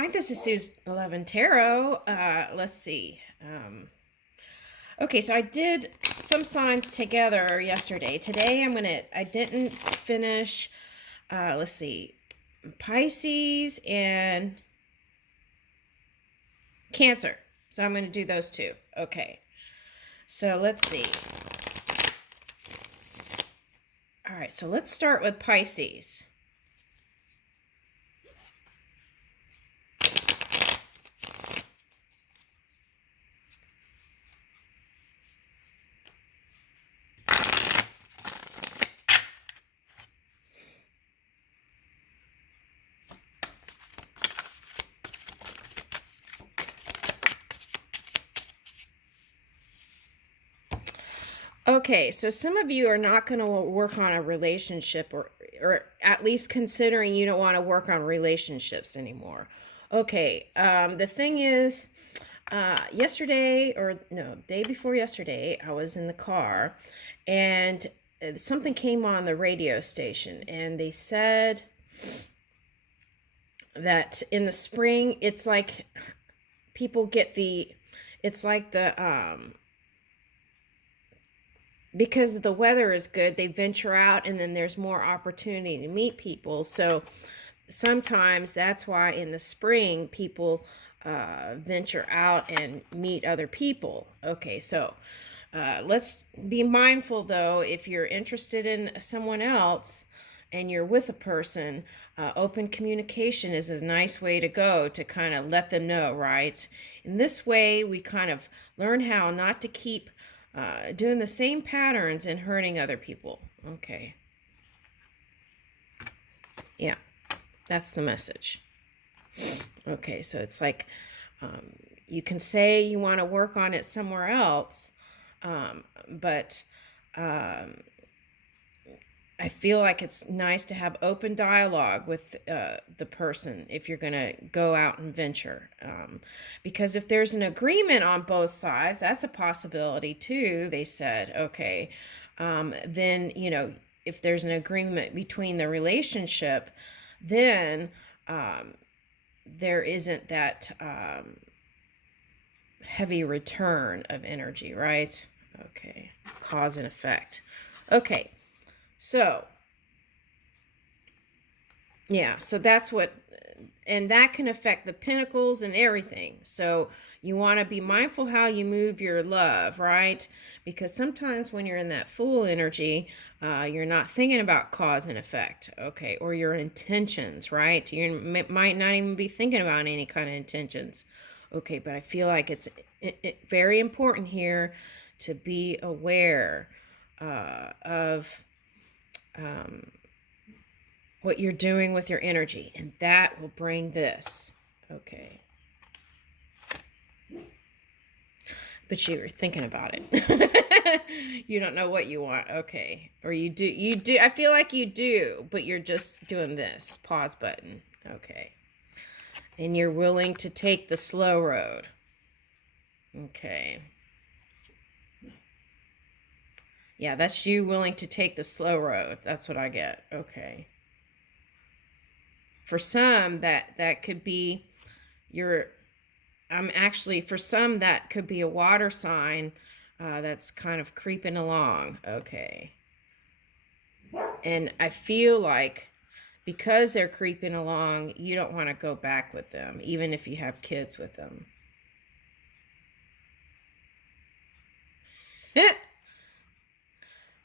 Hi, this is Sue's 11 Tarot. Let's see. Okay, so I did some signs together yesterday. Today I didn't finish, let's see, Pisces and Cancer. So I'm going to do those two. Okay, so let's see. All right, so let's start with Pisces. Okay, so some of you are not going to work on a relationship, or at least considering you don't want to work on relationships anymore. Okay, the thing is, yesterday, or no, day before yesterday, I was in the car and something came on the radio station, and they said that in the spring, it's like people get it's like because the weather is good, they venture out and then there's more opportunity to meet people. So sometimes that's why in the spring people venture out and meet other people. Okay, so let's be mindful though, if you're interested in someone else and you're with a person, open communication is a nice way to go to kind of let them know, right? In this way, we kind of learn how not to keep doing the same patterns and hurting other people. Okay. Yeah, that's the message. Okay, so it's like you can say you want to work on it somewhere else, but I feel like it's nice to have open dialogue with the person if you're going to go out and venture. Because if there's an agreement on both sides, that's a possibility too, they said. Okay, then, if there's an agreement between the relationship, then there isn't that heavy return of energy, right? Okay, cause and effect. Okay. So, yeah, so that's what, and that can affect the pinnacles and everything. So you want to be mindful how you move your love, right? Because sometimes when you're in that Fool energy, you're not thinking about cause and effect, okay? Or your intentions, right? You might not even be thinking about any kind of intentions. Okay, but I feel like it's very important here to be aware of what you're doing with your energy, and that will bring this. Okay, but you're thinking about it. You don't know what you want. Okay, or you do. I feel like you do, but you're just doing this pause button. Okay, and you're willing to take the slow road. Okay, yeah, that's you willing to take the slow road. That's what I get. Okay, for some that could be your actually, for some, that could be a water sign that's kind of creeping along. Okay. And I feel like because they're creeping along, you don't want to go back with them, even if you have kids with them.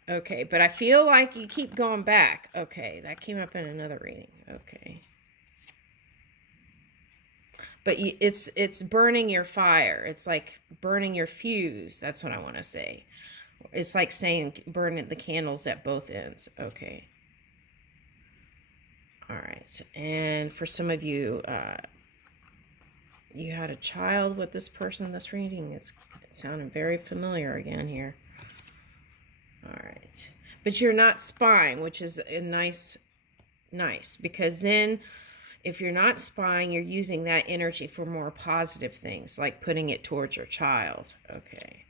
Okay, but I feel like you keep going back. Okay, that came up in another reading. Okay. But it's burning your fire. It's like burning your fuse. That's what I want to say. It's like saying burn the candles at both ends. Okay. All right. And for some of you, you had a child with this person that's reading. It's sounding very familiar again here. All right. But you're not spying, which is a nice, because then if you're not spying, you're using that energy for more positive things, like putting it towards your child. Okay.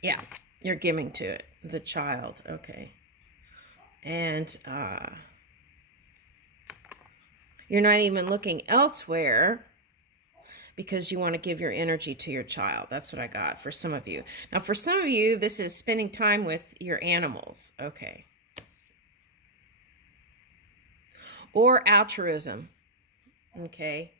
Yeah, you're giving to it, the child. Okay. And You're not even looking elsewhere because you want to give your energy to your child. That's what I got for some of you. Now, for some of you, this is spending time with your animals. Okay. Or altruism. Okay.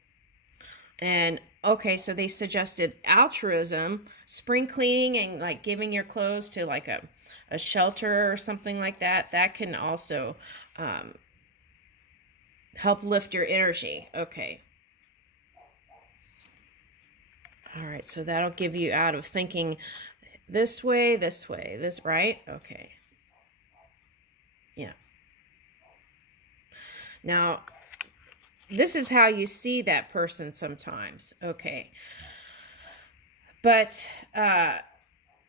And okay, so they suggested altruism, spring cleaning, and like giving your clothes to like a shelter or something like that. That can also help lift your energy. Okay. All right, so that'll give you out of thinking this way, this, right? Okay. Yeah. Now, this is how you see that person sometimes. Okay. But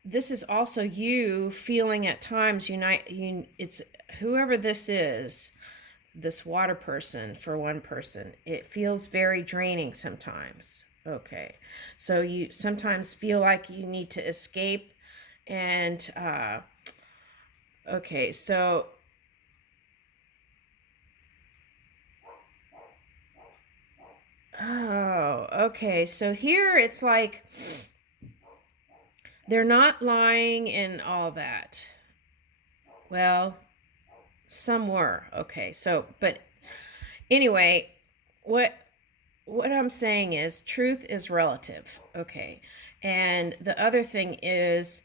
this is also you feeling at times it's whoever this is, this water person, for one person, it feels very draining sometimes. Okay. So you sometimes feel like you need to escape and okay, so oh, okay. So here it's like they're not lying and all that. Well, some were. Okay. So, but anyway, what I'm saying is truth is relative. Okay. And the other thing is,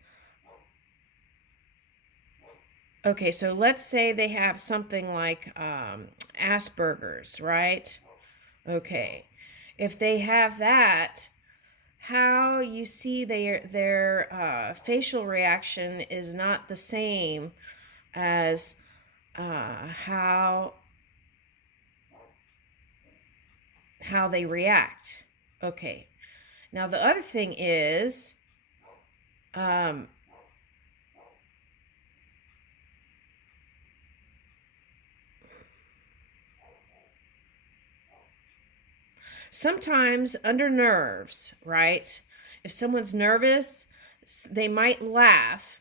okay, so let's say they have something like Asperger's, right? Okay. If they have that, how you see their facial reaction is not the same as how they react. Okay. Now the other thing is sometimes under nerves, right? If someone's nervous, they might laugh,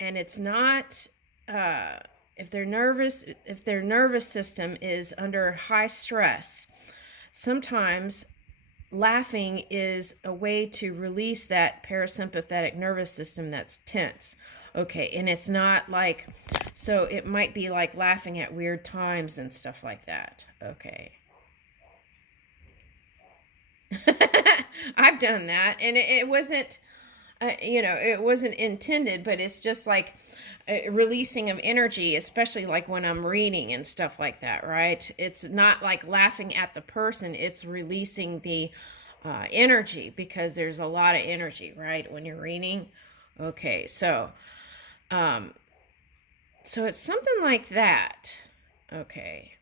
and it's not if their nervous system is under high stress, sometimes laughing is a way to release that parasympathetic nervous system that's tense. Okay, and it's not like, so it might be like laughing at weird times and stuff like that. Okay. I've done that, and it wasn't, it wasn't intended, but it's just like a releasing of energy, especially like when I'm reading and stuff like that, right? It's not like laughing at the person, it's releasing the energy, because there's a lot of energy, right, when you're reading. Okay, so it's something like that. Okay.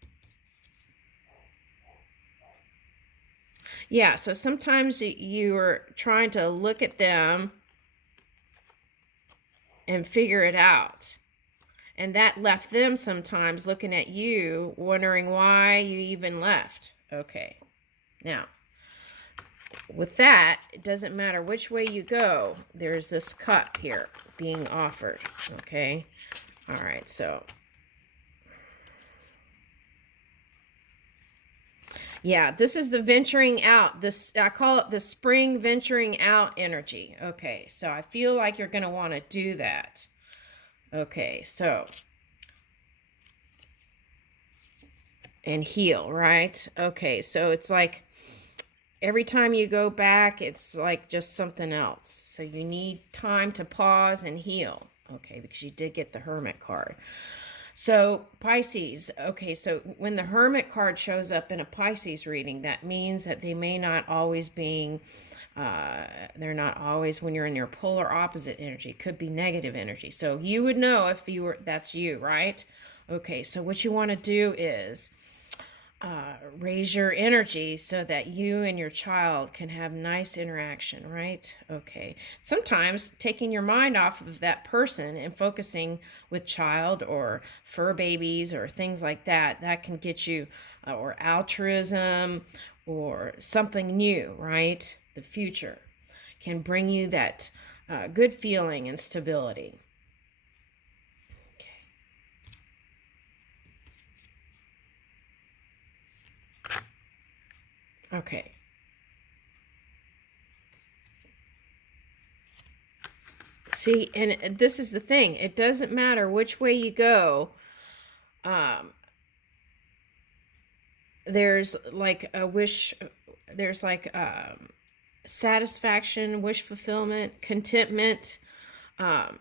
Yeah, so sometimes you're trying to look at them and figure it out. And that left them sometimes looking at you, wondering why you even left. Okay. Now, with that, it doesn't matter which way you go. There's this cup here being offered. Okay. All right. So, yeah, this is the venturing out. This, I call it the spring venturing out energy. Okay. So I feel like you're going to want to do that. Okay. So, and heal, right? Okay. So it's like every time you go back, it's like just something else. So you need time to pause and heal. Okay, because you did get the Hermit card. So Pisces, okay, so when the Hermit card shows up in a Pisces reading, that means that they may not always being, they're not always when you're in your polar opposite energy. It could be negative energy. So you would know if you were, that's you, right? Okay, so what you want to do is raise your energy so that you and your child can have nice interaction, right? Okay. Sometimes taking your mind off of that person and focusing with child or fur babies or things like that, that can get you, or altruism or something new, right? The future can bring you that good feeling and stability. Okay. See, and this is the thing. It doesn't matter which way you go. Um, there's like a wish, there's like satisfaction, wish fulfillment, contentment, um,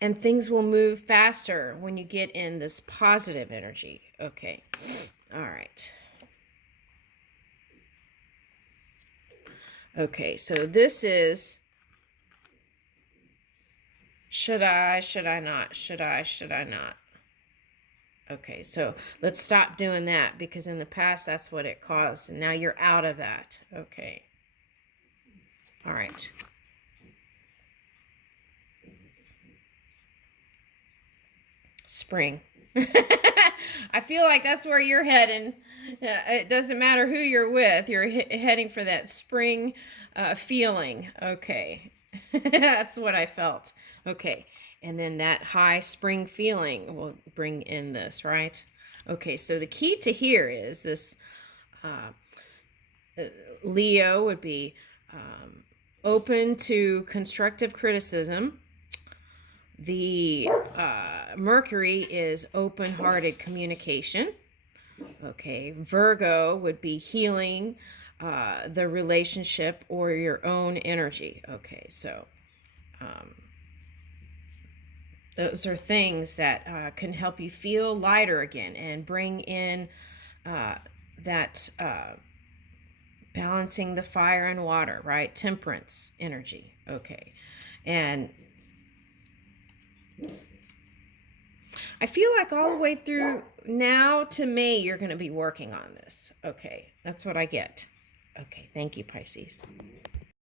and things will move faster when you get in this positive energy. Okay. All right. Okay, so this is should I not? Should I not? Okay, so let's stop doing that because in the past that's what it caused, and now you're out of that. Okay. All right. Spring. I feel like that's where you're heading. It doesn't matter who you're with, you're heading for that spring feeling. Okay. That's what I felt. Okay. And then that high spring feeling will bring in this, right? Okay. So the key to here is this Leo would be open to constructive criticism. The Mercury is open-hearted communication. Okay, Virgo would be healing the relationship or your own energy. Okay, so those are things that can help you feel lighter again and bring in that balancing the fire and water, right? Temperance energy. Okay, and I feel like all the way through now to May, you're going to be working on this. Okay, that's what I get. Okay, thank you, Pisces.